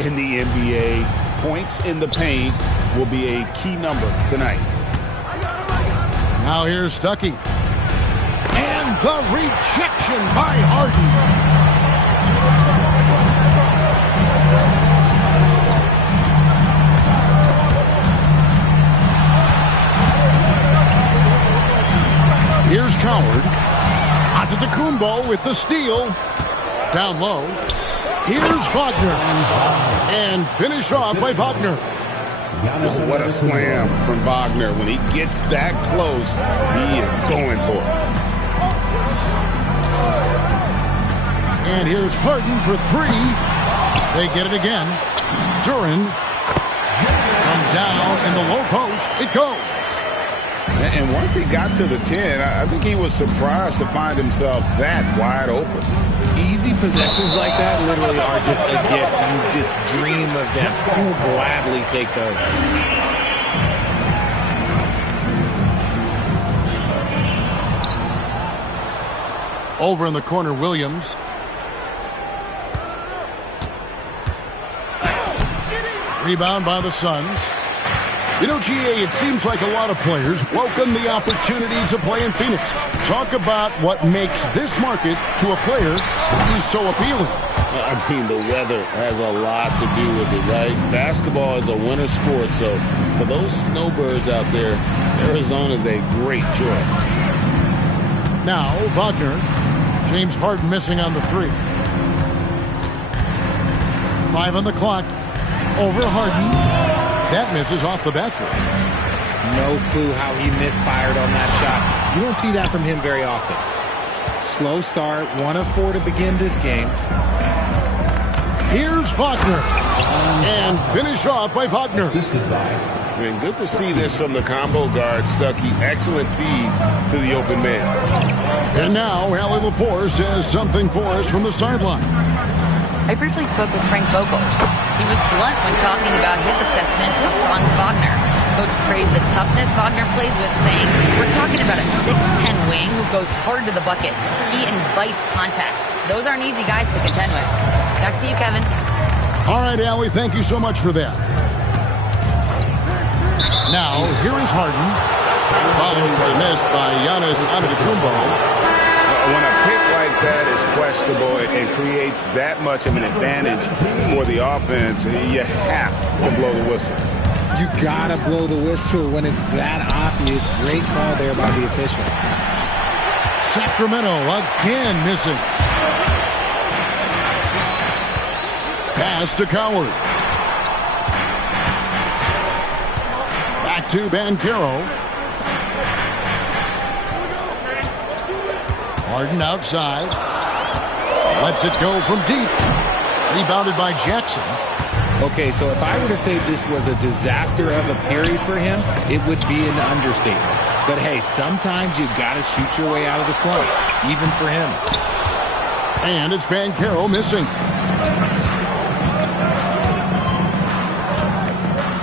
in the NBA. Points in the paint will be a key number tonight. Now here's Stuckey. And the rejection by Harden. Here's Coward. Antetokounmpo with the steal. Down low. Here's Wagner. And finished off by Wagner. Oh, what a slam from Wagner. When he gets that close, he is going for it. And here's Harden for three. They get it again. Duran. From down in the low post, it goes. And once he got to the 10, I think he was surprised to find himself that wide open. Easy possessions like that literally are just a gift. You just dream of them. You will gladly take those. Over in the corner, Williams. Rebound by the Suns. You know, GA, it seems like a lot of players welcome the opportunity to play in Phoenix. Talk about what makes this market to a player is so appealing. I mean, the weather has a lot to do with it, right? Basketball is a winter sport, so for those snowbirds out there, Arizona is a great choice. Now, Wagner. James Harden missing on the three. 5 on the clock. Over Harden. That misses off the backboard. No clue how he misfired on that shot. You don't see that from him very often. Slow start, 1 of 4 to begin this game. Here's Wagner. And finish off by Wagner. I mean, good to see this from the combo guard, Stuckey. Excellent feed to the open man. And now, Allie LaForce says something for us from the sideline. I briefly spoke with Frank Vogel. He was blunt when talking about his assessment of Franz Wagner. Coach praised the toughness Wagner plays with, saying, "We're talking about a 6'10" wing who goes hard to the bucket. He invites contact. Those aren't easy guys to contend with." Back to you, Kevin. All right, Allie, thank you so much for that. Now, here is Harden. Following the miss by Giannis Antetokounmpo. When a pick like that is questionable and creates that much of an advantage for the offense, you have to blow the whistle. You gotta blow the whistle when it's that obvious. Great call there by the official. Sacramento again missing. Pass to Coward. Back to Banchero. Harden outside. Lets it go from deep. Rebounded by Jackson. Okay, so if I were to say this was a disaster of a period for him, it would be an understatement. But hey, sometimes you got to shoot your way out of the slump, even for him. And it's Banchero missing.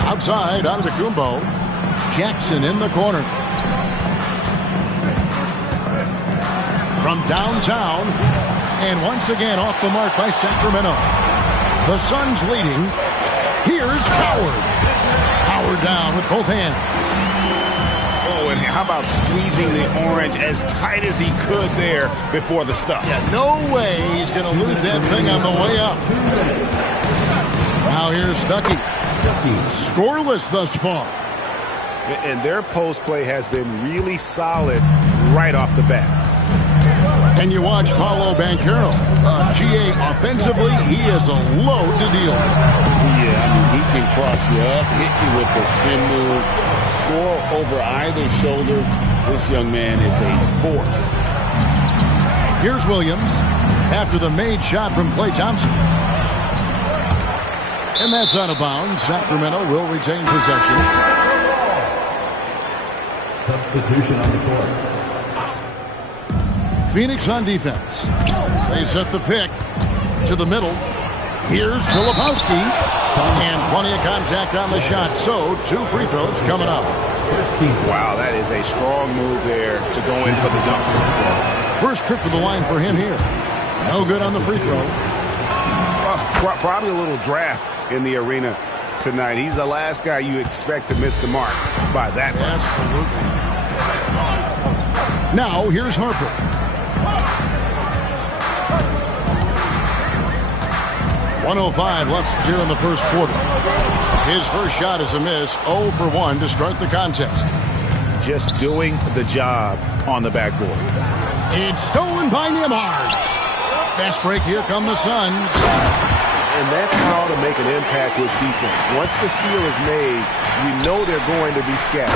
Outside, Antetokounmpo. Jackson in the corner. From downtown, and once again off the mark by Sacramento. The Suns leading. Here's Coward. Coward down with both hands. Oh, and how about squeezing the orange as tight as he could there before the stop? Yeah, no way he's going to lose that thing on the way up. Now here's Stuckey. Scoreless thus far. And their post play has been really solid right off the bat. And you watch Paolo Banchero. GA offensively, he is a load to deal with. Yeah, I mean, he can cross you up, hit you with the spin move, score over either shoulder. This young man is a force. Here's Williams after the made shot from Klay Thompson. And that's out of bounds. Sacramento will retain possession. Substitution on the court. Phoenix on defense. They set the pick to the middle. Here's Filipowski. And plenty of contact on the shot. So 2 free throws coming up. Wow, that is a strong move there to go in for the dunk. First trip to the line for him here. No good on the free throw. Probably a little draft in the arena tonight. He's the last guy you expect to miss the mark by that much. Absolutely. Now, here's Harper. .105 left here in the first quarter. His first shot is a miss. 0 for 1 to start the contest. Just doing the job on the backboard. It's stolen by Nembhard. Fast break. Here come the Suns. And that's how to make an impact with defense. Once the steal is made, you know they're going to be scattered.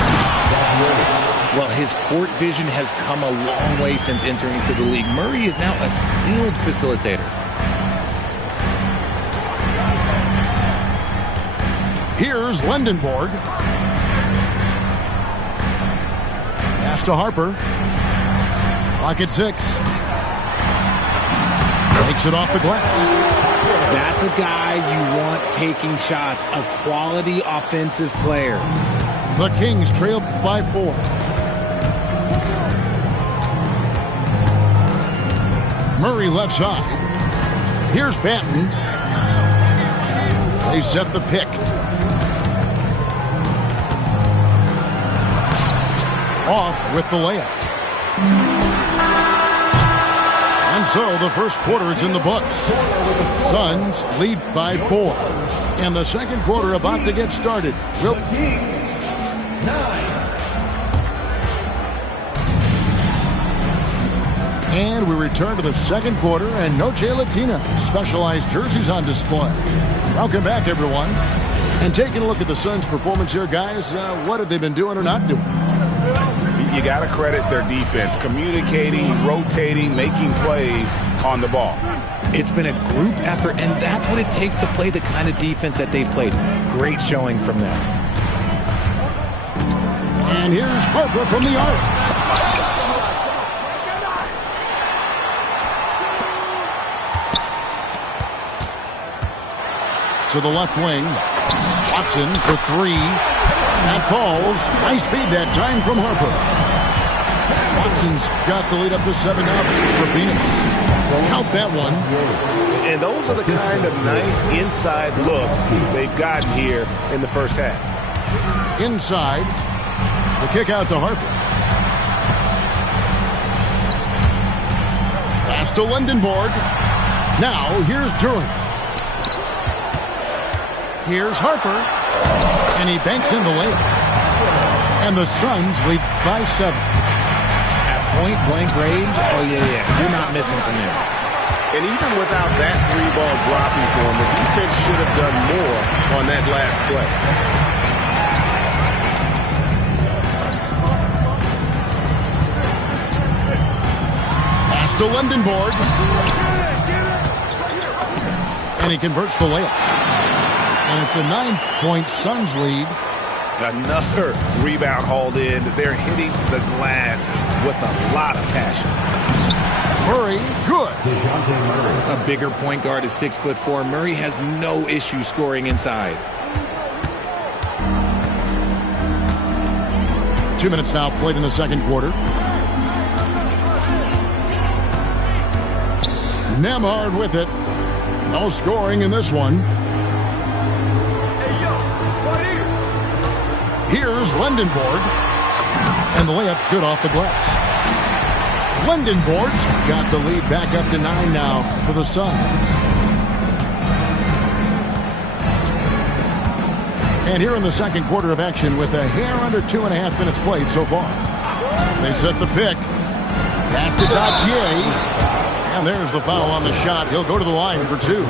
Well, his court vision has come a long way since entering into the league. Murray is now a skilled facilitator. Here's Lindenborg. Pass to Harper. Clock at 6. Takes it off the glass. That's a guy you want taking shots, a quality offensive player. The Kings trail by 4. Murray left side. Here's Banton. They set the pick. Off with the layup. And so the first quarter is in the books. Suns lead by 4. And the second quarter about to get started. And we return to the second quarter, and Noche Latina specialized jerseys on display. Welcome back, everyone. And taking a look at the Suns' performance here, guys, what have they been doing or not doing? You got to credit their defense, communicating, rotating, making plays on the ball. It's been a group effort, and that's what it takes to play the kind of defense that they've played. Great showing from them. And here's Harper from the arc. To the left wing. Watson for 3. That falls. Nice feed that time from Harper. Watson's got the lead up to 7 now for Phoenix. Count that one. And those are the kind of nice inside looks they've gotten here in the first half. Inside. The kick out to Harper. Pass to Lindenborg. Now here's Durant. Here's Harper. And he banks in the layup. And the Suns lead by 7. At point-blank range, oh, yeah. You're not missing from there. And even without that 3-ball dropping for him, the defense should have done more on that last play. Pass to Lindenborg. And he converts the layup. And it's a 9-point Suns lead. Another rebound hauled in. They're hitting the glass with a lot of passion. Murray, good. A bigger point guard is 6'4". Murray has no issue scoring inside. 2 minutes now played in the second quarter. Nembhard with it. No scoring in this one. Here's Lindenborg. And the layup's good off the glass. Lindenborg's got the lead back up to 9 now for the Suns. And here in the second quarter of action with a hair under 2.5 minutes played so far. They set the pick. Pass to Gauthier. And there's the foul on the shot. He'll go to the line for 2.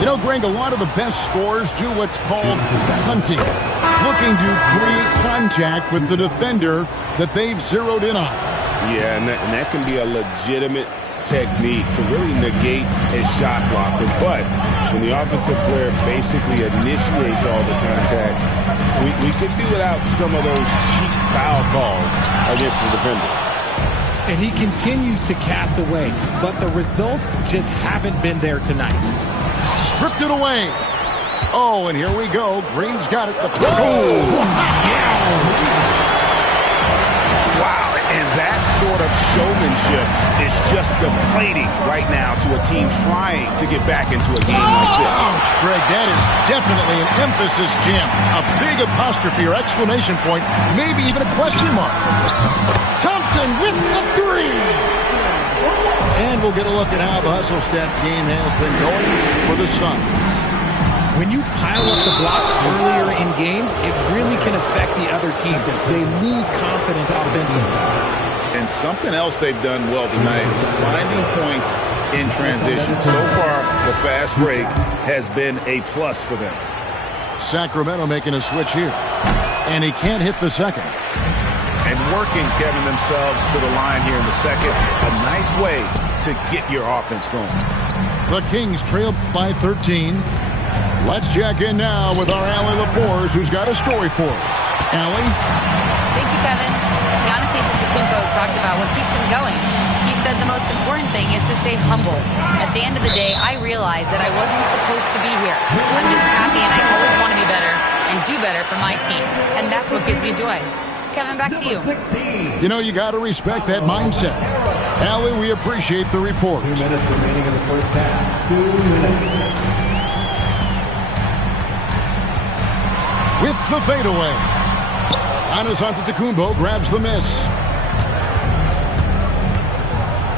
You know, Greg, a lot of the best scorers do what's called hunting. Looking to create contact with the defender that they've zeroed in on. Yeah, and that can be a legitimate technique to really negate a shot blocker. But when the offensive player basically initiates all the contact, we could do without some of those cheap foul calls against the defender. And he continues to cast away, but the results just haven't been there tonight. Stripped it away. Oh, and here we go. Green's got it. Wow, and that sort of showmanship championship is just deflating right now to a team trying to get back into a game like this. Ouch, Greg, that is definitely an emphasis jam. A big apostrophe or exclamation point, maybe even a question mark. Thompson with the three. And we'll get a look at how the hustle stat game has been going for the Suns. When you pile up the blocks earlier in games, it really can affect the other team. They lose confidence offensively. And something else they've done well tonight is finding points in transition. So far, the fast break has been a plus for them. Sacramento making a switch here. And he can't hit the second. And working, Kevin, themselves to the line here in the second. A nice way to get your offense going. The Kings trail by 13. Let's check in now with our Allie LaForce, who's got a story for us. Allie? Thank you, Kevin. Giannis Antetokounmpo talked about what keeps him going. He said the most important thing is to stay humble. At the end of the day, I realized that I wasn't supposed to be here. I'm just happy, and I always want to be better and do better for my team. And that's what gives me joy. Kevin, back to you. You know, you got to respect that mindset. Allie, we appreciate the report. 2 minutes remaining in the first half. 2 minutes. With the fadeaway. Giannis Antetokounmpo grabs the miss.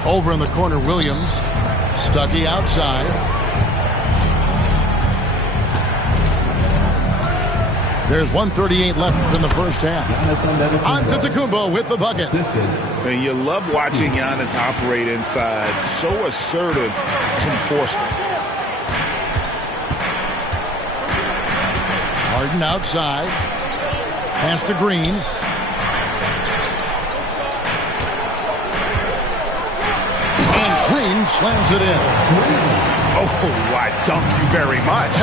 Over in the corner, Williams. Stuckey outside. There's 1:38 left in the first half. Antetokounmpo with the bucket. And you love watching Giannis operate inside. So assertive enforcement. Harden outside. Pass to Green. And Green slams it in. Oh, I dunk you very much.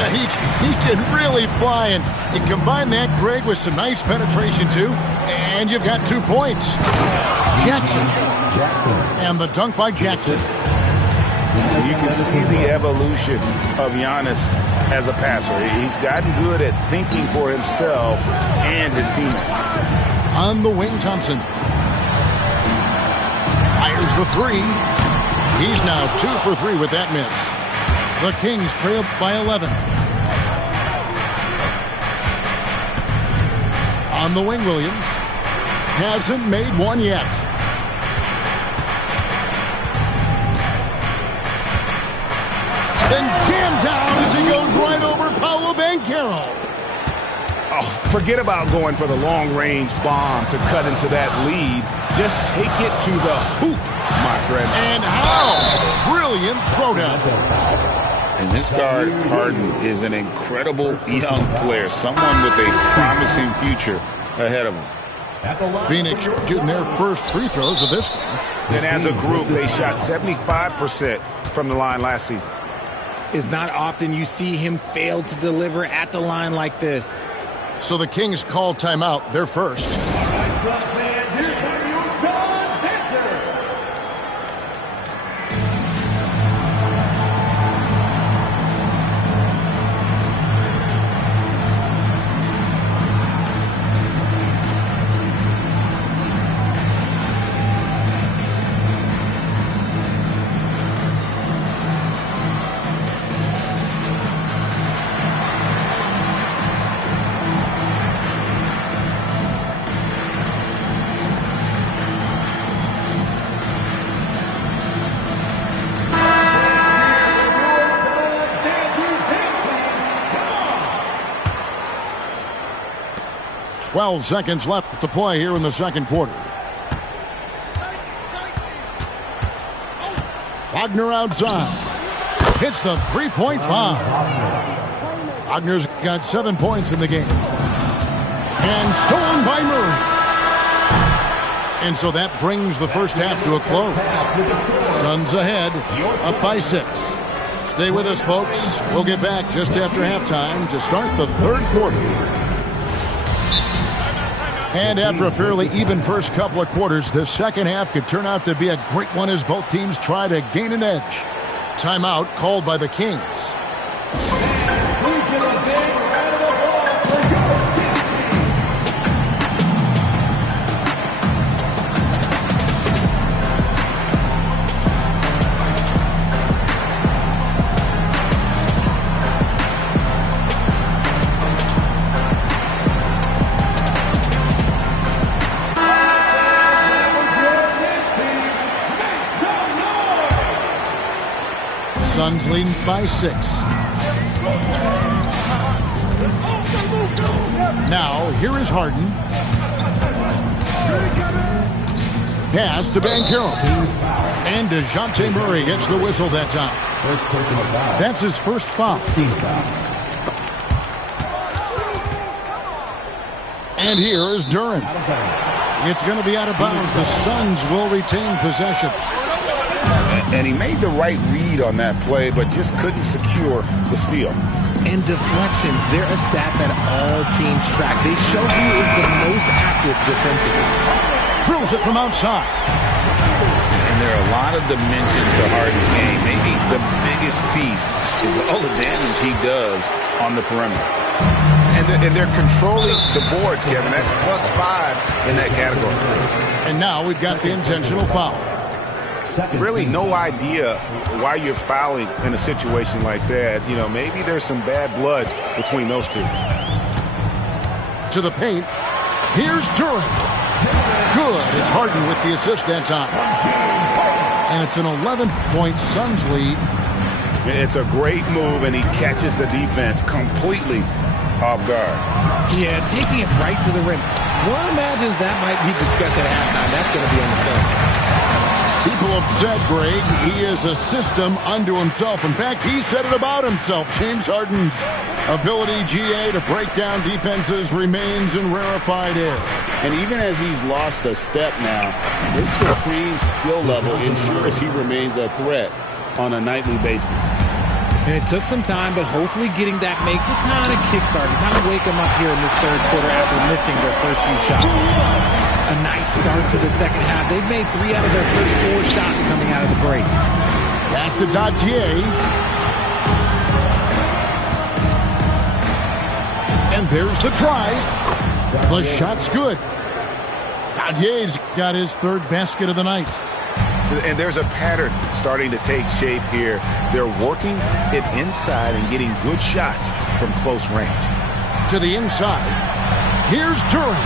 He can really fly, and you combine that, Greg, with some nice penetration, too, and you've got 2 points. Jackson. And the dunk by Jackson. You can see the evolution of Giannis as a passer. He's gotten good at thinking for himself and his teammates. On the wing, Thompson. Fires the three. He's now 2 for 3 with that miss. The Kings trail by 11. On the wing, Williams. Hasn't made one yet. Then jammed down as he goes right over Paolo Banchero. Oh, forget about going for the long-range bomb to cut into that lead. Just take it to the hoop, my friend. And how brilliant throwdown. And this guard, Harden, is an incredible young player, someone with a promising future ahead of him. Phoenix shooting their first free throws of this game. And as a group, they shot 75% from the line last season. It's not often you see him fail to deliver at the line like this. So the Kings call timeout, their first. 12 seconds left to play here in the second quarter. Wagner outside. Hits the three-point bomb. Wagner's got 7 points in the game. And stolen by Murray. And so that brings the first half to a close. Suns ahead, up by 6. Stay with us, folks. We'll get back just after halftime to start the third quarter. And after a fairly even first couple of quarters, the second half could turn out to be a great one as both teams try to gain an edge. Timeout called by the Kings. Suns leading by 6. Now, here is Harden. Pass to Banchero. And DeJounte Murray gets the whistle that time. That's his first foul. And here is Duren. It's going to be out of bounds. The Suns will retain possession. And he made the right read on that play, but just couldn't secure the steal. And deflections, they're a stat that all teams track. They show who is the most active defensively. Drills it from outside. And there are a lot of dimensions to Harden's game. Maybe the biggest piece is all the damage he does on the perimeter. And they're controlling the boards, Kevin. That's +5 in that category. And now we've got the intentional foul. Really no idea why you're fouling in a situation like that. You know, maybe there's some bad blood between those two. To the paint. Here's Duren. Good. It's Harden with the assist that time. And it's an 11-point Suns lead. It's a great move, and he catches the defense completely off guard. Yeah, taking it right to the rim. One imagines that might be discussed at halftime. That's going to be on the film. People have said, Greg, he is a system unto himself. In fact, he said it about himself. James Harden's ability, GA, to break down defenses remains in rarefied air. And even as he's lost a step now, his supreme skill level ensures he remains a threat on a nightly basis. And it took some time, but hopefully getting that make will kind of kickstart and kind of wake them up here in this third quarter after missing their first few shots. A nice start to the second half. They've made 3 out of their first 4 shots coming out of the break. Pass to Dadier. And there's the try. The shot's good. Dadier's got his third basket of the night. And there's a pattern starting to take shape here. They're working it inside and getting good shots from close range. To the inside. Here's Duren.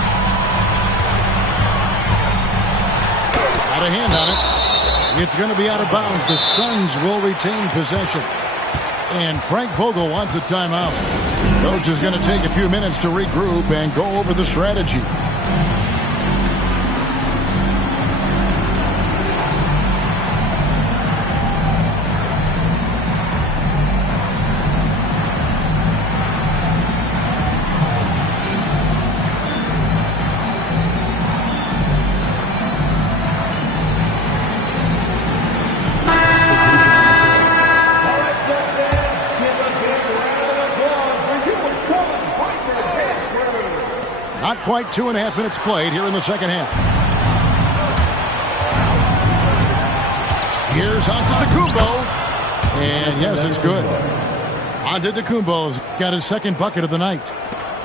Got a hand on it. It's going to be out of bounds. The Suns will retain possession. And Frank Vogel wants a timeout. Coach is going to take a few minutes to regroup and go over the strategy. Not quite 2.5 minutes played here in the second half. Here's Antetokounmpo. And yes, it's good. Antetokounmpo's got his second bucket of the night.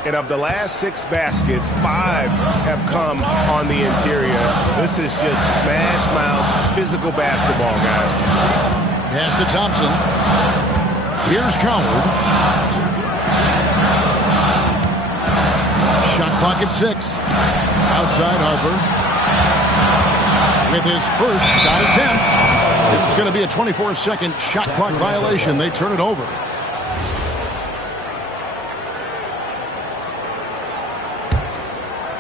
And of the last 6 baskets, 5 have come on the interior. This is just smash mouth physical basketball, guys. Pass to Thompson. Here's Coward. Shot clock at 6. Outside Harper. With his first shot attempt. It's going to be a 24-second shot clock violation. They turn it over.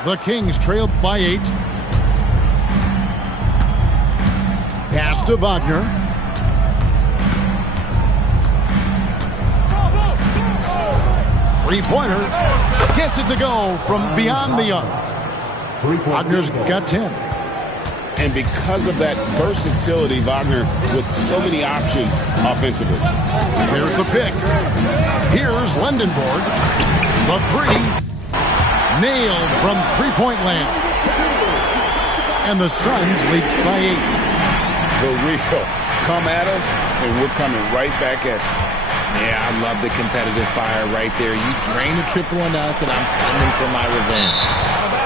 The Kings trail by 8. Pass to Wagner. Three-pointer. Gets it to go from beyond the arc. Wagner's got 10. And because of that versatility, Wagner with so many options offensively. There's the pick. Here's Lendenborg. The 3. Nailed from three-point land. And the Suns lead by 8. The real come at us, and we're coming right back at you. Yeah, I love the competitive fire right there. You drain a triple on us, and I'm coming for my revenge.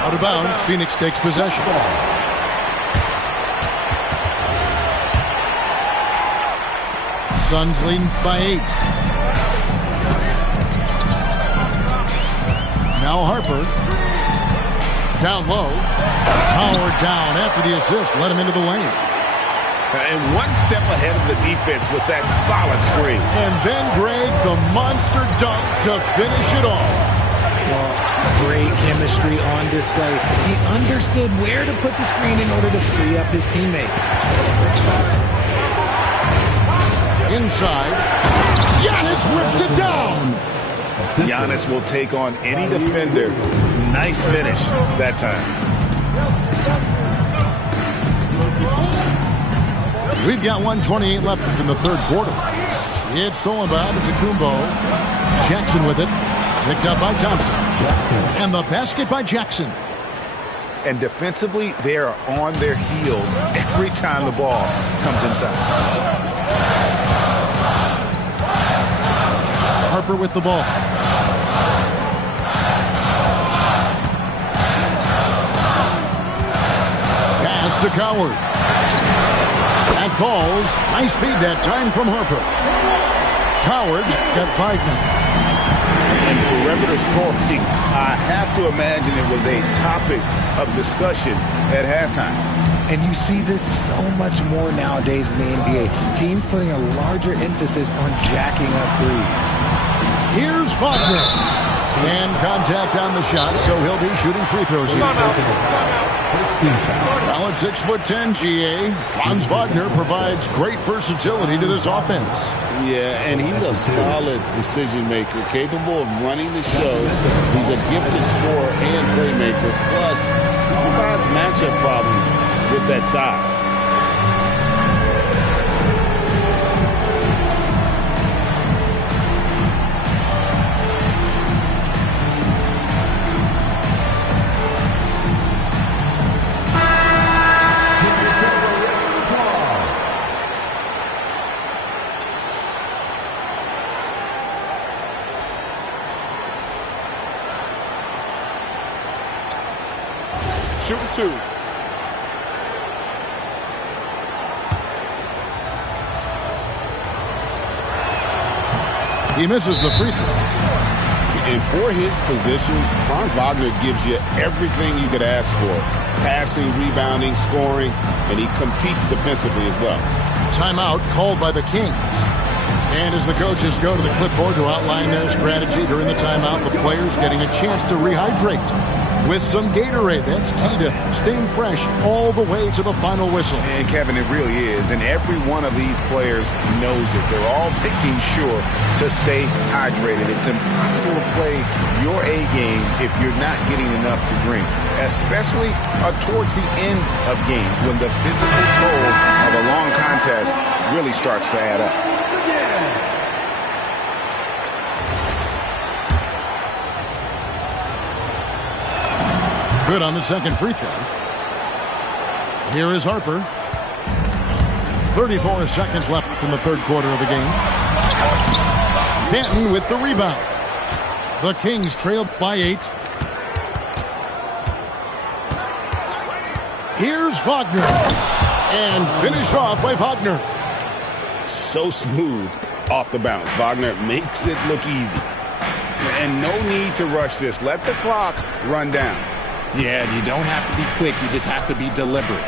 Out of bounds, Phoenix takes possession. Suns leading by 8. Now Harper. Down low. Howard down after the assist. Let him into the lane. And one step ahead of the defense with that solid screen. And then, Greg, the monster dunk to finish it off. Well, great chemistry on display. He understood where to put the screen in order to free up his teammate. Inside. Giannis whips it down. Giannis will take on any defender. Nice finish that time. We've got 1:28 left in the third quarter. It's stolen by Antetokounmpo. Jackson with it. Picked up by Thompson. And the basket by Jackson. And defensively, they are on their heels every time the ball comes inside. Harper with the ball. Pass to Coward. That falls. Nice feed that time from Harper. Coward's got 5 now. And perimeter scoring, I have to imagine it was a topic of discussion at halftime. And you see this so much more nowadays in the NBA. Teams putting a larger emphasis on jacking up threes. Here's Wagner. And contact on the shot, so he'll be shooting free throws here. Well, at 6'10", GA, Franz Wagner provides great versatility to this offense. Yeah, and he's a solid decision maker, capable of running the show. He's a gifted scorer and playmaker. Plus, he provides matchup problems with that size. Shooting 2. He misses the free throw. And for his position, Franz Wagner gives you everything you could ask for. Passing, rebounding, scoring, and he competes defensively as well. Timeout called by the Kings. And as the coaches go to the clipboard to outline their strategy during the timeout, the players getting a chance to rehydrate with some Gatorade. That's key to staying fresh all the way to the final whistle. And Kevin, it really is. And every one of these players knows it. They're all making sure to stay hydrated. It's impossible to play your A game if you're not getting enough to drink, especially towards the end of games when the physical toll of a long contest really starts to add up. Good on the second free throw. Here is Harper. 34 seconds left in the third quarter of the game. Benton with the rebound. The Kings trailed by 8. Here's Wagner. And finished off by Wagner. So smooth off the bounce. Wagner makes it look easy. And no need to rush this. Let the clock run down. Yeah, you don't have to be quick. You just have to be deliberate.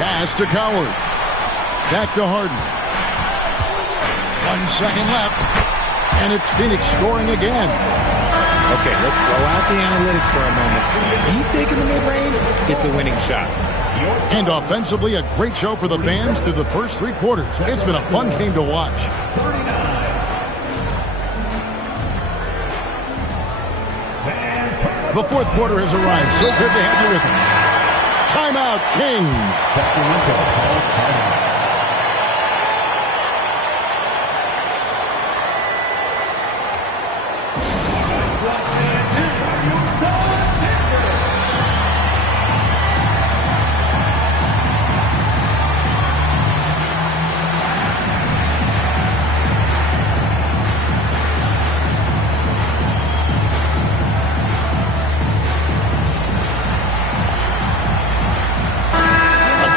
Pass to Coward. Back to Harden. 1 second left. And it's Phoenix scoring again. Okay, let's go out the analytics for a moment. If he's taking the mid-range, it's a winning shot. And offensively, a great show for the fans through the first 3 quarters. It's been a fun game to watch. The fourth quarter has arrived. So good to have you with us. Timeout, Kings.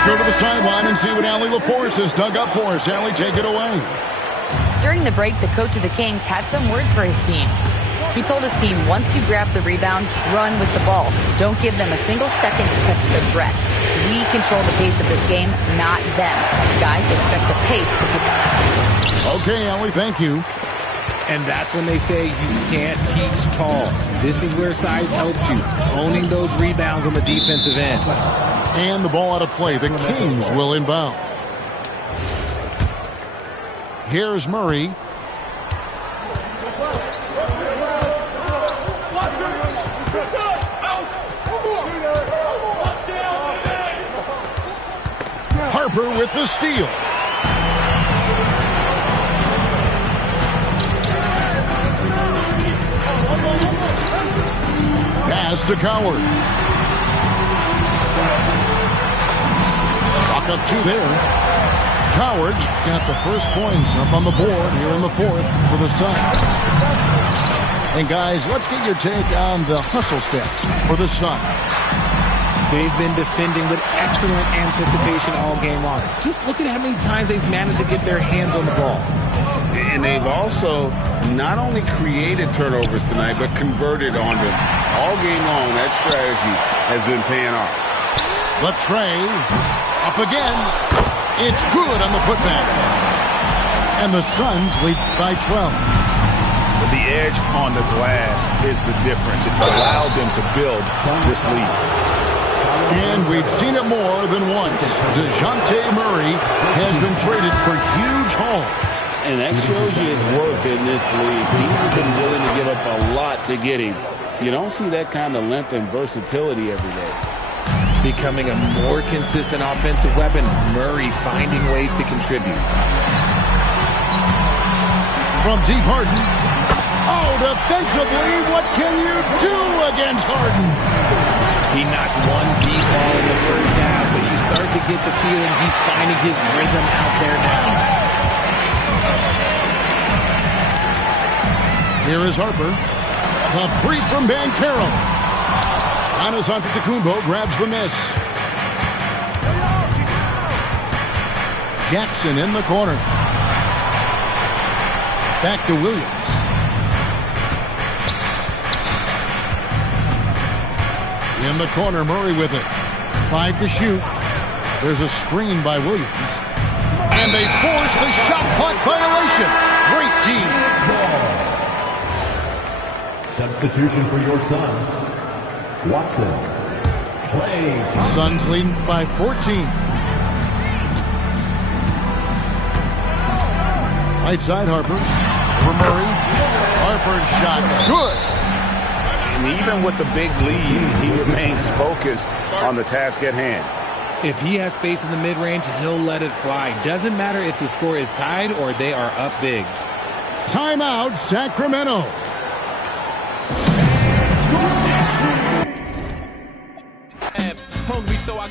Go to the sideline and see what Allie LaForce has dug up for us. Allie, take it away. During the break, the coach of the Kings had some words for his team. He told his team, once you grab the rebound, run with the ball. Don't give them a single second to catch their breath. We control the pace of this game, not them. Guys, expect the pace to pick up. Okay, Ellie, thank you. And that's when they say you can't teach tall. This is where size helps you, owning those rebounds on the defensive end. And the ball out of play. The Kings will inbound. Here's Murray. Harper with the steal. Pass to Coward. Chalk up two there. Coward's got the first points up on the board here in the fourth for the Suns. And guys, let's get your take on the hustle steps for the Suns. They've been defending with excellent anticipation all game long. Just look at how many times they've managed to get their hands on the ball. And they've also not only created turnovers tonight, but converted on them. All game long, that strategy has been paying off. Latrey up again. It's good on the putback. And the Suns lead by 12. The edge on the glass is the difference. It's allowed them to build this lead. And we've seen it more than once. DeJounte Murray has been traded for huge haul. And that shows you his worth in this league. Teams have been willing to give up a lot to get him. You don't see that kind of length and versatility every day. Becoming a more consistent offensive weapon, Murray finding ways to contribute. From deep Harden. Oh, defensively, what can you do against Harden? He knocked one deep ball in the first half, but you start to get the feeling he's finding his rhythm out there now. Here is Harper. A three from Banchero. Giannis Antetokounmpo grabs the miss. Jackson in the corner. Back to Williams. In the corner, Murray with it. 5 to shoot. There's a screen by Williams. And they force the shot clock violation. Great team. Substitution for your Suns. Watson. Play time. Suns leading by 14. Right side, Harper. For Murray. Harper's shot's good. And even with the big lead, he remains focused on the task at hand. If he has space in the mid-range, he'll let it fly. Doesn't matter if the score is tied or they are up big. Timeout, Sacramento. Hungry, so I